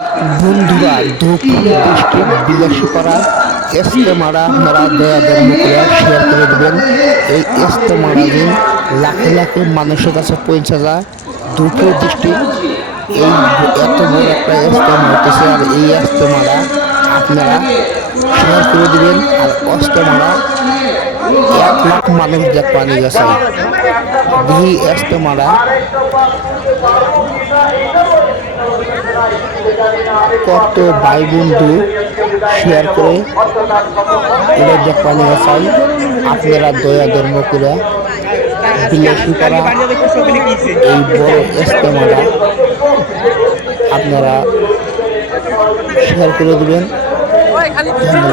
বন্ধুরা, দক্ষিণ ডিস্ট্রিক্ট বিলাসীপাড়া ইজতেমাটা আপনারা দয়া ধর্ম করে শেয়ার করে দেবেন। এই ইজতেমাটা যে লাখে লাখে মানুষের কাছে পৌঁছে যায়। দক্ষিণ ডিস্ট্রিক্ট এই এত বড় একটা ইজতেমা হইতেছে, আর এই ইজতেমাটা আপনারা শেয়ার করে দেবেন। আর ইজতেমাটা 1 লাখ মানুষ দেখতে নিয়ে গেছে। এই ইজতেমাটা কত ভাই বন্ধু শেয়ার করে এটা দেখতে নিয়ে চাই। আপনারা দয়া ধর্ম করে বিলাসীপাড়া এই বড় ইজতেমাটা আপনারা শেয়ার করে দেবেন।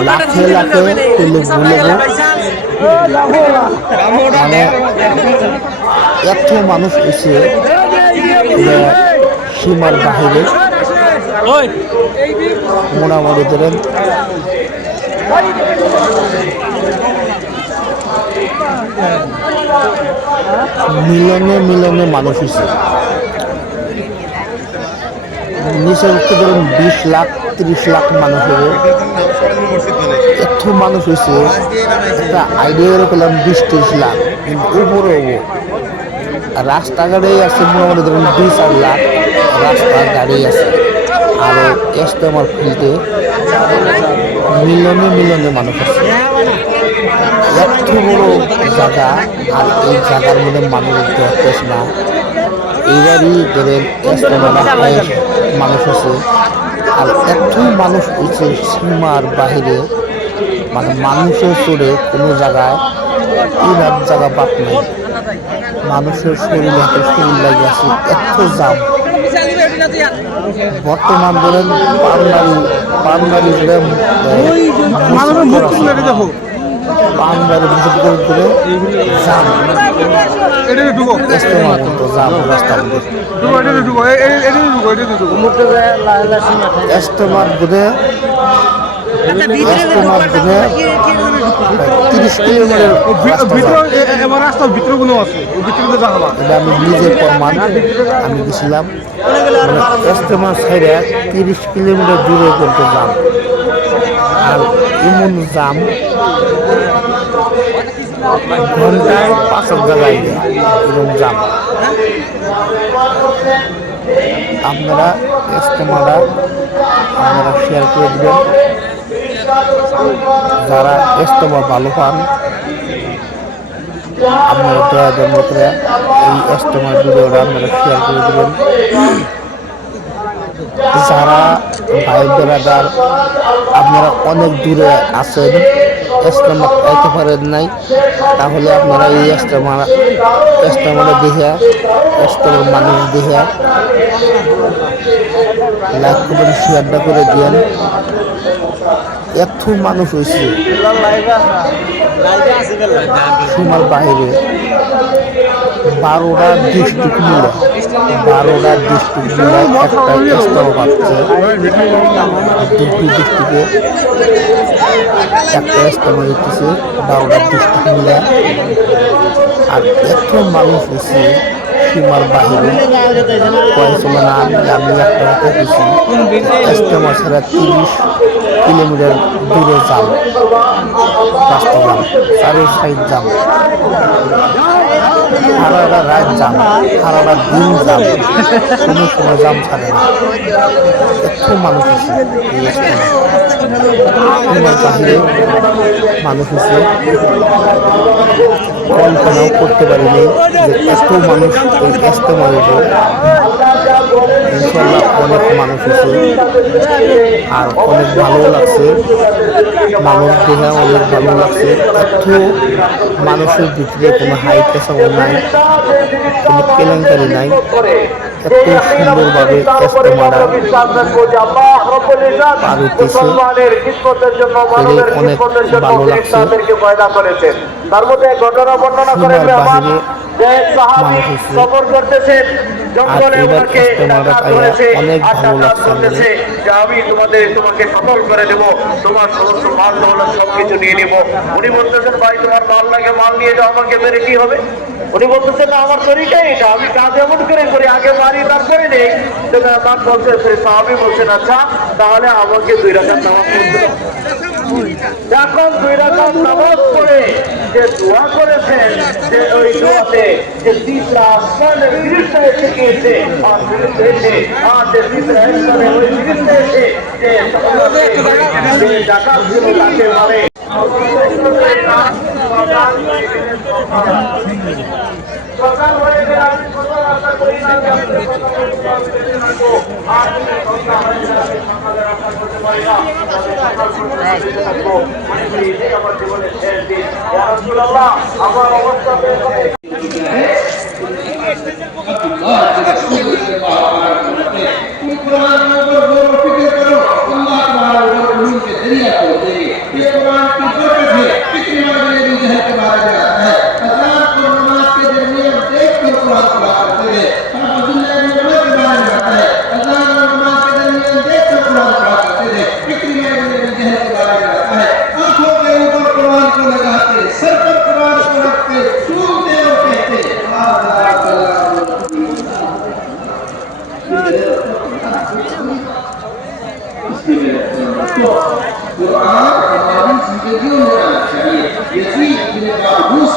লাখে লাখে করলে ভুলবো, মানে এত মানুষ এসে সীমার বাহিরে মোটামুটি ধরেন মিলনে মিলনে মানুষ হয়েছে। নিচে উঠতে ধরেন 20 লাখ 30 লাখ মানুষ হবে। এত মানুষ হয়েছে, একটা আইডিয়া করে পেলাম 20-30 লাখ, কিন্তু উপরে হবো। রাস্তাঘাটে আছে মোটামুটি ধরুন 2-4 লাখ রাস্তা গাড়ি আছে। আর ইজতেমার ফিল্ডে মিলনে মিলনে মানুষ আছে। এত বড় জায়গা, আর এই জায়গার মধ্যে মানুষ ধরতেছে না। এইবারই ধরেন ইজতেমাটা মানুষ আছে, আর এত মানুষ হয়েছে সীমার বাহিরে, মানে মানুষের চড়ে কোনো জায়গায় 3 জায়গা বাদ নেই। মানুষের শরীর হাতে শরীর লাগে আছে, এত জাম। বর্তমান ধরেন পান্ডারি পান্ডারি মুসিদ করে জাম, ইজতেমার মতো জাম রাস্তার মধ্যে। ইজতেমার বোধে 30 কিলোমিটার রাস্তার ভিতরে কোনো আছে, আমি নিজের প্রমাণ। আমি গেছিলাম ইজতেমার সাইডে 30 কিলোমিটার দূরে করতে জাম, আর এমন জাম ঘন্টায় 5 জায়গায় এরকম জাম। আপনারা ইজতেমাটা আপনারা শেয়ার করে দেবেন। যারা ইজতেমা ভালো পান আপনারা দয়া ধর্ম করে এই ইজতেমার ভিডিওটা আপনারা শেয়ার করে দেবেন। যারা ভাই বেড়াদার আপনারা অনেক দূরে আছেন, ইজতেমা পাইতে পারেন নাই, তাহলে আপনারা এই ইজতেমাটা দেখে, ইজতেমার মানুষ দেখে লাইক করবেন, শেয়ারটা করে দিয়েন। এত মানুষ হয়েছে সীমার বাহিরে। 12টা ডিস্ট্রিক্ট মিলে একটা ইজতেমা পাচ্ছে। দুটি ডিস্ট্রিক্টে একটা ইজতেমা হইতেছে, 12টা ডিস্ট্রিক্ট মিলে। আর এত মানুষ হয়েছে সীমার বাহিরে কয়েছিল না। আমি একটা কথা গেছি, ইজতেমা ছাড়া 30 কিলোমিটার দূরে যাম, রাস্তা যাম, 4 সাইড যাম, সারাটা রাত যাম, সারাটা দিন যাম, কোনো সময় যাম ছাড়ে না। এত মানুষ আছে এই ইজতেমা বাহিরে মানুষ আছে, কল্পনাও করতে পারিনি যে এত মানুষ এই ইজতেমার উপর। ইনশাল্লাহ অনেক মানুষ আছে, আর অনেক ভালো লাগছে। মানুষ দেখে অনেক ভালো লাগছে। এত মানুষের ভিতরে কোনো হাই পেশাও নাই, কোনো কেলেঙ্কারি নাই। এত সুন্দরভাবে ইজতেমাটা পার হইতেছে, অনেক ভালো লাগছে। সীমার বাহিরে মানুষ হচ্ছে, আর এবার ইজতেমাটা পাইয়া অনেক ভালো লাগছে। আমি তোমাকে সফল করে দেবো, তোমার সমস্ত মাল দৌলত সবকিছু নিয়ে নেবো। উনি বলতেছেন ভাই তোমার মাল লাগে, মাল নিয়ে যাও, আমাকে মেরে কি হবে? উনি বলতেছেন না আমার তরিকাই এটা, আমি কাজ এমন করে করি, আগে মারি তারপরে নেই। মান বলছে, সাহাবী বলছেন আচ্ছা তাহলে আমাকে 2 রাকাত নামাজ পড়তে দাও। এখন 2 রাকাত নামাজ পড়ে যে দোয়া করেছেন, যে ওই দোয়াতে যে 3টা আসমানের ফেরেশতা এসে গিয়েছে, আর ফেরেশতা এসে আর যে 3টা আসমানের ওই ফেরেশতা এসে যে জাকাত গুলো তাকে মারে। সকাল হয়ে গেলে আমি কোনো আশা করি না যে আপনি থাকবো, আর সন্ধ্যা হয়ে গেলে আমি সকালের আশা করতে পারি না, সকাল পর্যন্ত বেঁচে থাকবো। মনে করি এটাই আমার জীবনের শেষ দিন। ইয়া রাসূলুল্লাহ, আমার অবস্থা বের হবে। कुरान हमारी जिंदगियों में आना चाहिए। यजीद बिन बारूस